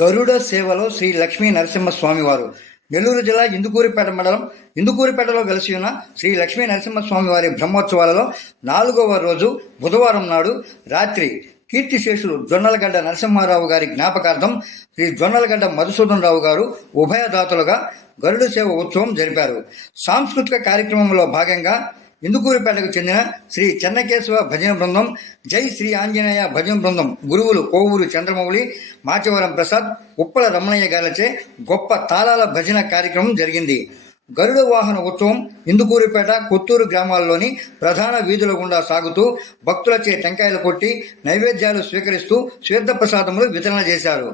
గరుడ సేవలో శ్రీ లక్ష్మీ నరసింహస్వామివారు నెల్లూరు జిల్లా ఇందుకూరిపేట మండలం ఇందుకూరిపేటలో వెలసి ఉన్న శ్రీ లక్ష్మీ నరసింహస్వామివారి బ్రహ్మోత్సవాలలో 4వ రోజు బుధవారం నాడు రాత్రి కీర్తిశేషులు జొన్నలగడ్డ నరసింహారావు గారి జ్ఞాపకార్థం శ్రీ జొన్నలగడ్డ మధుసూదన్ రావు గారు ఉభయదాతలుగా గరుడ సేవ ఉత్సవం జరిపారు. సాంస్కృతిక కార్యక్రమంలో భాగంగా ఇందుకూరిపేటకు చెందిన శ్రీ చెన్నకేశవ భజన బృందం, జై శ్రీ ఆంజనేయ భజన బృందం గురువులు కోవూరు చంద్రమౌళి, మాచవరం ప్రసాద్, ఉప్పల రమణయ్య గారిచే గొప్ప తాళాల భజన కార్యక్రమం జరిగింది. గరుడ వాహన ఉత్సవం ఇందుకూరిపేట, కొత్తూరు గ్రామాల్లోని ప్రధాన వీధుల గుండా సాగుతూ భక్తులచే టెంకాయలు కొట్టి నైవేద్యాలు స్వీకరిస్తూ తీర్థప్రసాదములు వితరణ చేశారు.